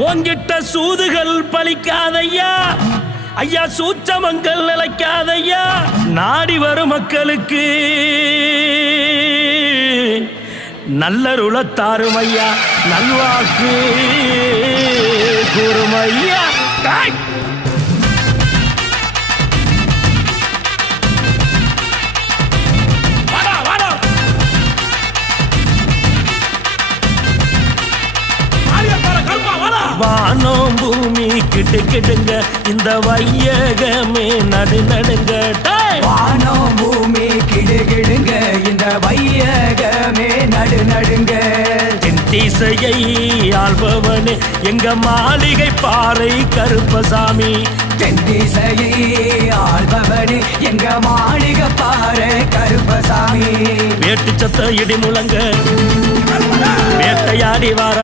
உன்கிட்ட சூதுகள் பலிக்காதையா ஐயா, சூச்சமங்கள் நிலைக்காதையா. நாடி வரும் மக்களுக்கு நல்லருளத்தாரும் ஐயா, நல்வாக்கு கூறும் ஐயா. வானம் பூமி கிட்டு கிடுங்க, இந்த வையகமே நடு நடுங்க. வானம் பூமி கிடுகிடுங்க, இந்த வையகமே நடு நடுங்க. தென்திசையை ஆள்பவனே எங்க மாளிகை பாறை கருப்பசாமி. தென்திசையை ஆள்பவனே எங்க மாளிகை பாறை கருப்பசாமி. வேட்டு சத்த இடி முழங்க வேட்டையாடி வார